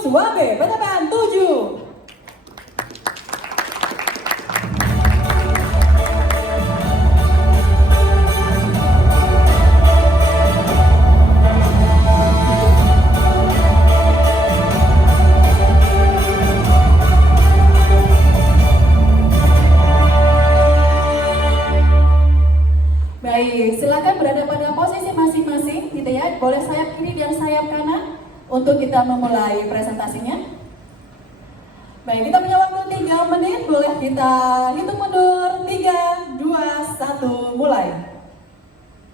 Optimus Wabe, PTPN 7. Baik, silakan berada pada posisi masing-masing, gitu ya. Boleh sayap kiri dan sayap kanan untuk kita memulai presentasinya. Baik, kita punya waktu 3 menit, boleh kita hitung mundur. 3, 2, 1, mulai.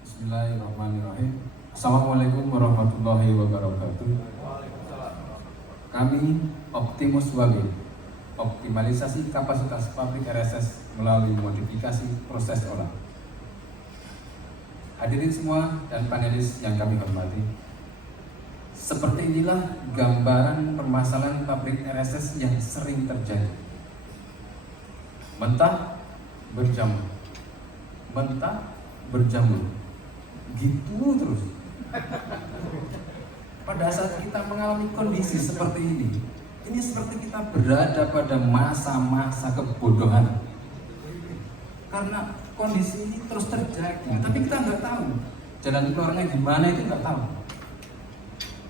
Bismillahirrahmanirrahim. Assalamualaikum warahmatullahi wabarakatuh. Kami Optimus Wabe, optimalisasi kapasitas pabrik RSS melalui modifikasi proses olah. Hadirin semua dan panelis yang kami hormati, seperti inilah gambaran permasalahan pabrik RSS yang sering terjadi. Mentah berjamur, mentah berjamur, gitu terus. Pada saat kita mengalami kondisi seperti ini seperti kita berada pada masa-masa kebodohan. Karena kondisi ini terus terjadi, tapi kita nggak tahu jalan keluarnya gimana, itu nggak tahu.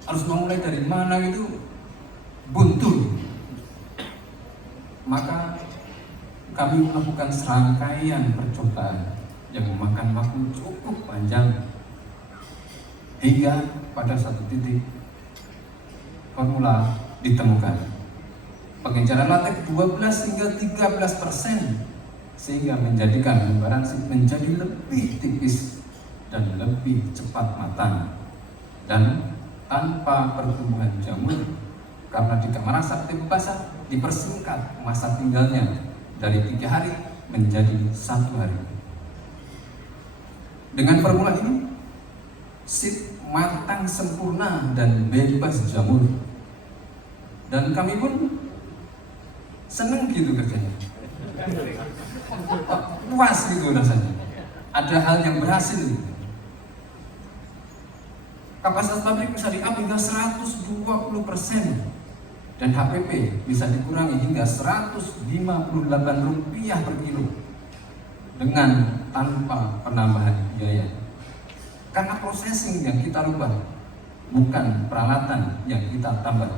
Harus memulai dari mana, itu buntu. Maka kami melakukan serangkaian percobaan yang memakan waktu cukup panjang hingga pada satu titik formula ditemukan. Pengenceran latex 12 hingga 13%. Sehingga menjadikan lembaran SIP menjadi lebih tipis dan lebih cepat matang dan tanpa pertumbuhan jamur, karena di kamar asap basah dipersingkat masa tinggalnya dari 3 hari menjadi 1 hari. Dengan formula ini SIP matang sempurna dan bebas jamur, dan kami pun senang gitu kerjanya. Puas gitu rasanya, ada hal yang berhasil gitu. Kapasitas pabrik bisa di-up hingga 120% dan HPP bisa dikurangi hingga Rp158 per kilo dengan tanpa penambahan biaya, karena processing yang kita rubah, bukan peralatan yang kita tambah.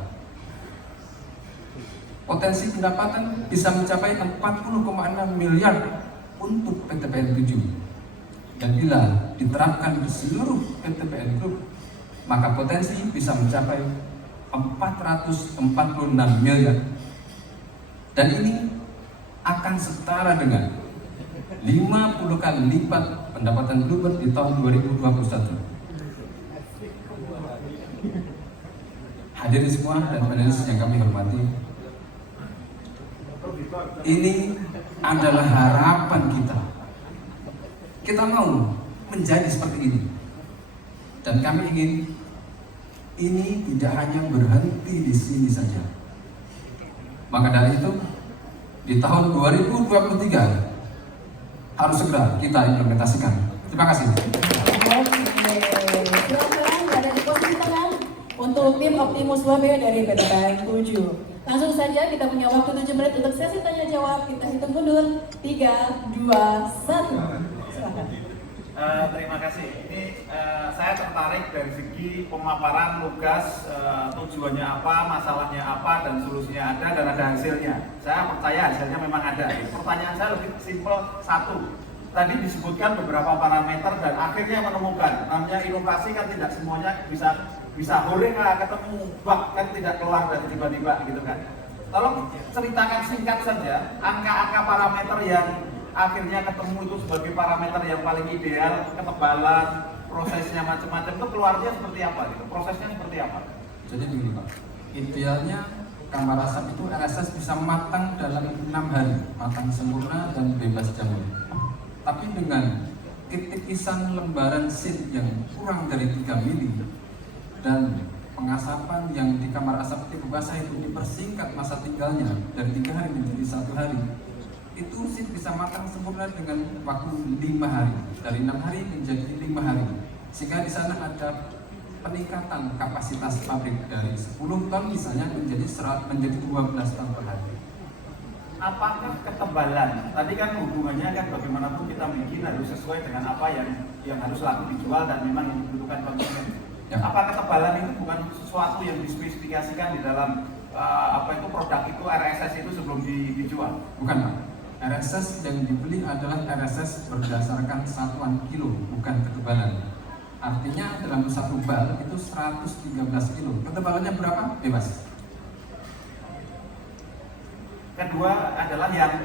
Potensi pendapatan bisa mencapai 40,6 miliar untuk PTPN 7. Dan bila diterapkan di seluruh PTPN Group, maka potensi bisa mencapai 446 miliar. Dan ini akan setara dengan 50 kali lipat pendapatan Bluebird di tahun 2021. Hadirin semua dan panelis yang kami hormati, ini adalah harapan kita. Kita mau menjadi seperti ini, dan kami ingin ini tidak hanya berhenti di sini saja. Maka dari itu, di tahun 2023 harus segera kita implementasikan. Terima kasih. Silakan berada di posisi tengah untuk tim Optimus Wabe dari PTPN 7. Langsung saja, kita punya waktu 7 menit untuk sesi tanya jawab. Kita hitung mundur. 3, 2, 1. Silakan. Terima kasih. Ini saya tertarik dari segi pemaparan lugas, tujuannya apa, masalahnya apa, dan solusinya ada, dan ada hasilnya. Saya percaya hasilnya memang ada. Pertanyaan saya lebih simpel, satu. Tadi disebutkan beberapa parameter dan akhirnya menemukan. Namanya inovasi kan tidak semuanya bisa horeka ketemu bak, kan tidak keluar dari tiba-tiba gitu kan. Tolong ceritakan singkat saja angka-angka parameter yang akhirnya ketemu itu sebagai parameter yang paling ideal, ketebalan, prosesnya macam-macam, itu keluarnya seperti apa gitu, prosesnya seperti apa? Jadi begini Pak, idealnya kamar asap itu RSS bisa matang dalam 6 hari, matang sempurna dan bebas jamur. Tapi dengan titisan lembaran SIP yang kurang dari 3 mili dan pengasapan yang di kamar asap tipe basah itu dipersingkat masa tinggalnya dari 3 hari menjadi 1 hari, itu SIP bisa matang sempurna dengan waktu 5 hari, dari 6 hari menjadi 5 hari, sehingga di sana ada peningkatan kapasitas pabrik dari 10 ton misalnya menjadi 12 ton per hari. Apakah ketebalan? Tadi kan hubungannya kan bagaimanapun kita bikin harus sesuai dengan apa yang harus laku dijual dan memang yang dibutuhkan konsumen. Ya. Apa ketebalan itu bukan sesuatu yang dispesifikasikan di dalam produk itu RSS itu sebelum dijual? Bukan Pak. RSS yang dibeli adalah RSS berdasarkan satuan kilo, bukan ketebalan. Artinya dalam satu bal itu 113 kilo. Ketebalannya berapa? Bebas. Kedua adalah yang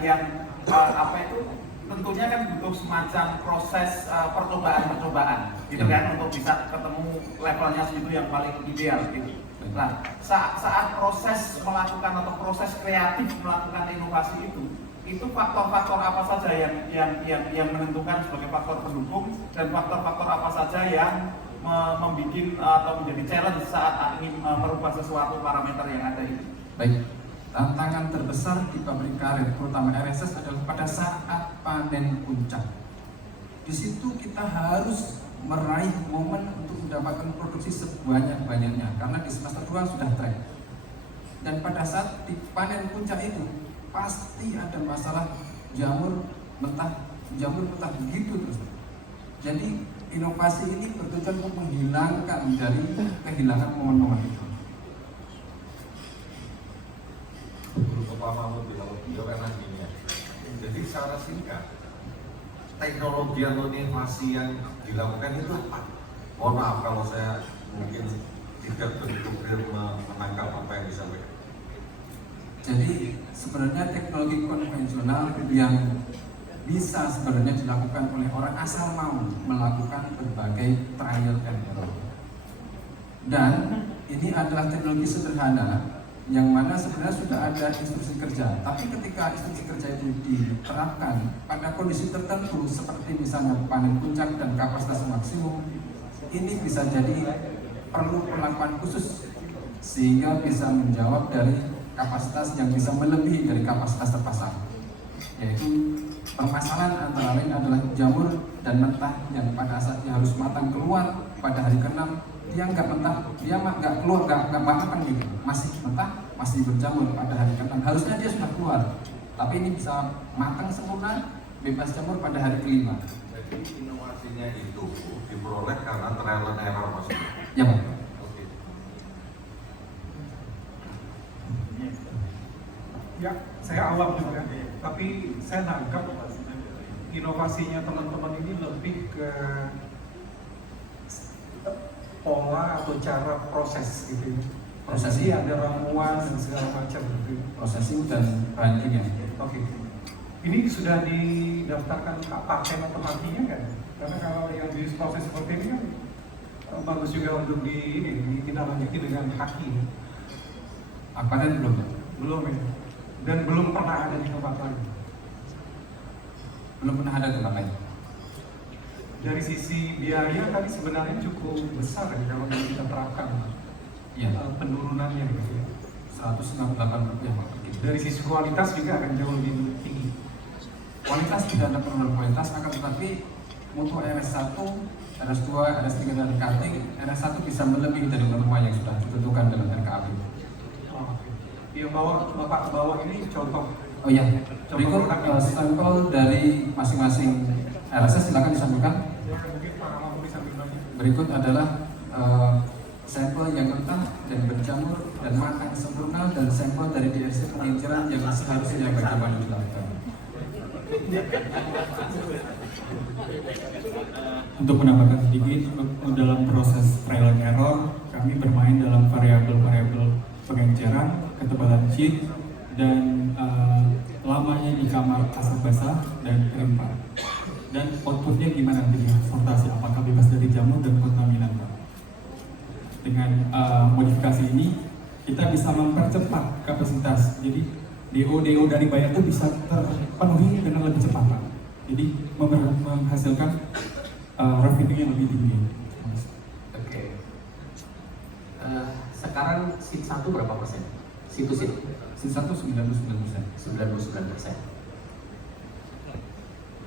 tentunya kan butuh semacam proses percobaan gitu kan untuk bisa ketemu levelnya segitu yang paling ideal gitu. Nah, saat proses melakukan atau proses kreatif melakukan inovasi itu faktor-faktor apa saja yang menentukan sebagai faktor pendukung dan faktor-faktor apa saja yang membuat atau menjadi challenge saat ingin merubah sesuatu parameter yang ada itu. Baik, tantangan terbesar di pabrik karet, terutama RSS adalah pada saat panen puncak. Di situ kita harus meraih momen untuk mendapatkan produksi sebanyak-banyaknya karena di semester 2 sudah track. Dan pada saat di panen puncak itu pasti ada masalah jamur mentah begitu terus. Jadi inovasi ini bertujuan untuk menghilangkan dari kehilangan momen-momen itu. Guru Kepala Mahmud bilang beliau kan gini ya. Jadi secara singkat, teknologi atau inovasi yang dilakukan itu apa? Mohon maaf kalau saya mungkin tidak betul-betul menangkap apa yang disampaikan. Jadi sebenarnya teknologi konvensional yang bisa sebenarnya dilakukan oleh orang asal mau melakukan berbagai trial and error. Dan ini adalah teknologi sederhana yang mana sebenarnya sudah ada instruksi kerja. Tapi ketika instruksi kerja itu diterapkan pada kondisi tertentu seperti misalnya panen puncak dan kapasitas maksimum, ini bisa jadi perlu perlakuan khusus sehingga bisa menjawab dari kapasitas yang bisa melebihi dari kapasitas terpasang. Yaitu permasalahan antara lain adalah jamur dan mentah yang pada saatnya harus matang keluar pada hari ke-6 dia nggak mentah, dia nggak keluar, nggak matang gitu, masih mentah, masih berjamur pada hari ke-6. Harusnya dia sudah keluar, tapi ini bisa matang sempurna, bebas jamur pada hari ke-5. Jadi inovasinya itu diperoleh karena trial and error maksudnya. Ya Pak. Oke. Ya, saya awam juga, tapi saya nangkap inovasinya teman-teman ini lebih ke pola atau cara proses gitu. Prosesnya Jadi ada ramuan dan segala macam gitu. processing dan bahan kimia. Oke. Ini sudah didaftarkan paten atau artinya kan? Karena kalau yang jenis proses seperti ini kan bagus juga untuk ditindaklanjuti dengan haki. Apa dan belum? Belum ya. Dan belum pernah ada di tempat lain. Belum pernah ada tempat lain. Dari sisi biaya tadi sebenarnya cukup besar ya kalau kita terapkan penurunannya gitu ya. 198 rupiah Pak. Dari sisi kualitas juga akan jauh lebih tinggi. Kualitas tidak ada penurunan kualitas, akan tetapi mutu RS1, RS2, RS3 dan cutting, RS1 bisa melebihi dari norma yang sudah ditentukan dalam RKAP. Oh, oke. Yang Bapak bawa ini contoh. Oh iya, berikut sampel dari masing-masing RSS, silakan disampaikan. Mungkin Pak Ramah bisa bilang. Berikut adalah sampel yang mentah dan berjamur dan matang sempurna dan sampel dari DRC penginceran yang seharusnya bagaimana dilakukan. Untuk menambahkan sedikit, dalam proses trial and error, kami bermain dalam variabel-variabel pengenceran, ketebalan sheet, dan lamanya di kamar asap basah dan kering Pak. Dan outputnya gimana nanti sortasi, apakah bebas dari jamur dan kontaminan Pak? Dengan modifikasi ini, kita bisa mempercepat kapasitas. Jadi DO dari bayar itu bisa terpenuhi dengan lebih cepat Pak. Jadi menghasilkan revenue yang lebih tinggi. Oke. Sekarang seat 1 berapa persen? Situ seat? Seat 1 99%. 99%.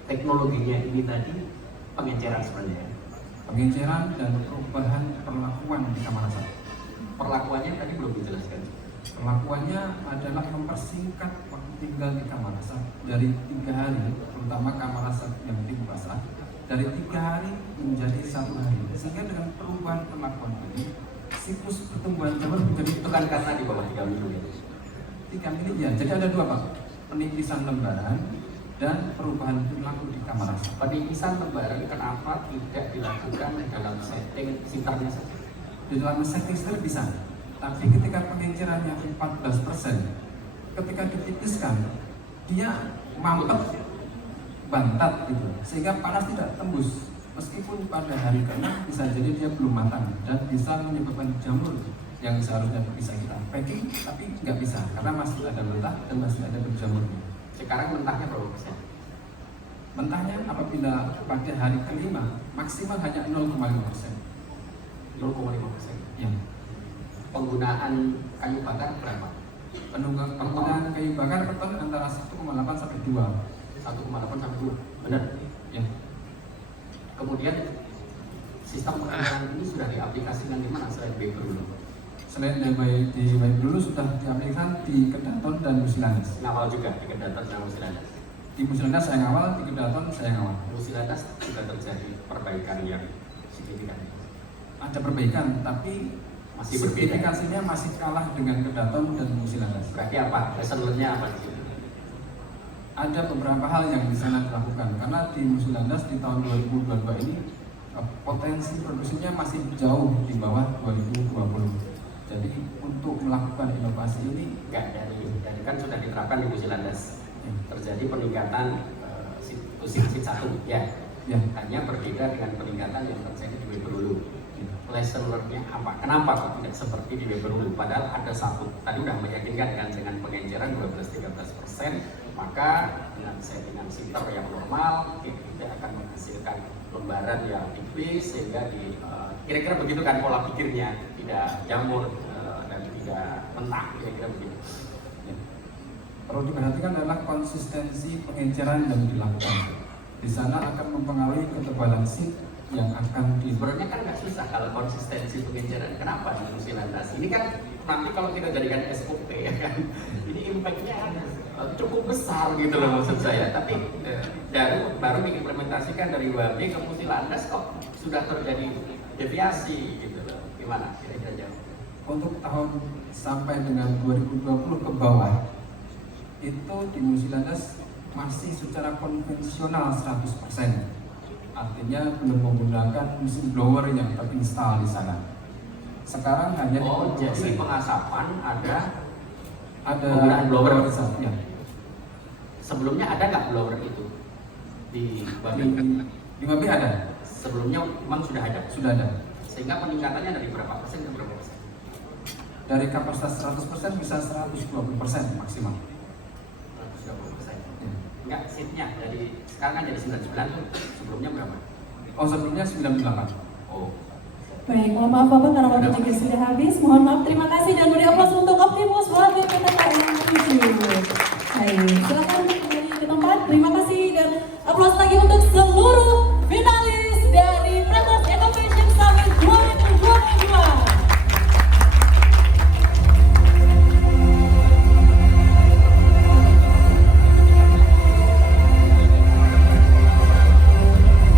Teknologinya ini tadi pengenceran sebenarnya. pengenceran dan perubahan perlakuan di kamar asap. Perlakuannya tadi belum dijelaskan. Perlakuannya adalah mempersingkat waktu tinggal di kamar asap dari 3 hari, terutama kamar asap yang tim basah, dari 3 hari menjadi 1 hari. Sehingga dengan perubahan perlakuan ini, siklus pertumbuhan jamur menjadi Itu kan karena di bawah 3 minggu ya. 3 mili ya. Jadi ada 2 Pak, penipisan lembaran dan perubahan perilaku di kamar asap. Penipisan lembaran kenapa tidak dilakukan dalam setting sinternya saja? Di dalam setting sendiri bisa, tapi ketika pengencerannya 14%, ketika ditipiskan dia mampet bantat gitu, sehingga panas tidak tembus. Meskipun pada hari ke-6 bisa jadi dia belum matang dan bisa menyebabkan jamur yang seharusnya bisa kita packing, tapi nggak bisa karena masih ada mentah dan masih ada berjamur. Sekarang mentahnya berapa persen? Mentahnya apabila pada hari ke-5 maksimal hanya 0,5%. 0,5%. Ya. Penggunaan kayu bakar berapa? Penggunaan kayu bakar per ton antara 1,8 sampai 2. 1,8 sampai 2. Benar. Ya. Kemudian sistem pengenalan ini sudah diaplikasikan di mana selain Baker dulu? Selain di baik dulu sudah diaplikasikan di Kedaton dan Musilandas. Ngawal juga di Kedaton dan Musilandas. Di Musilandas saya ngawal, di Kedaton saya ngawal. Musilandas juga terjadi perbaikan yang signifikan. Ada perbaikan, tapi Masih berbeda. signifikansinya masih kalah dengan Kedaton dan Musilandas. Berarti apa? Lesson learn-nya apa di sini? Ada beberapa hal yang bisa dilakukan karena di Musilandas di tahun 2022 ini potensi produksinya masih jauh di bawah 2020. Jadi untuk melakukan inovasi ini Enggak, dari kan sudah diterapkan di Musilandas. Terjadi peningkatan sit 1 ya. ya Hanya berbeda dengan peningkatan yang terjadi di Weber dulu. Lesson learn-nya apa? Kenapa kok tidak seperti di Weber dulu? Padahal ada satu, tadi udah meyakinkan kan dengan pengenceran 12-13%, maka dengan settingan sinter yang normal tidak akan menghasilkan lembaran yang tipis sehingga kira-kira begitu kan pola pikirnya, tidak jamur dan tidak mentah, kira-kira begitu. perlu diperhatikan adalah konsistensi pengenceran yang dilakukan. Di sana akan mempengaruhi ketebalan sit yang akan di Sebenarnya kan nggak susah kalau konsistensi pengenceran. Kenapa di Musilandas? Ini kan nanti kalau kita jadikan SOP ya kan, ini impact-nya cukup besar gitu loh maksud saya. Tapi baru diimplementasikan dari WAB ke Musilandas kok sudah terjadi deviasi gitu loh. Gimana kira-kira jawab? untuk tahun sampai dengan 2020 ke bawah itu di Musilandas masih secara konvensional 100%. Artinya belum menggunakan mesin blower yang terinstal di sana. Sekarang hanya jadi pengasapan ada penggunaan blower di sana. Ya. Sebelumnya ada nggak blower itu di Babi? Di Babi ada, Sebelumnya memang sudah ada. sudah ada. Sehingga peningkatannya dari berapa persen ke berapa persen? Dari kapasitas 100% bisa 120% maksimal. 120%. Ya. Enggak, seatnya dari sekarang kan jadi 99 tuh, sebelumnya berapa? Oh sebelumnya 98. Oh, Baik, mohon maaf Bapak karena waktu juga sudah habis. Mohon maaf, terima kasih dan beri aplaus untuk Optimus warga PTK yang 7. Baik, silakan kembali ke tempat. Terima kasih dan aplaus lagi untuk seluruh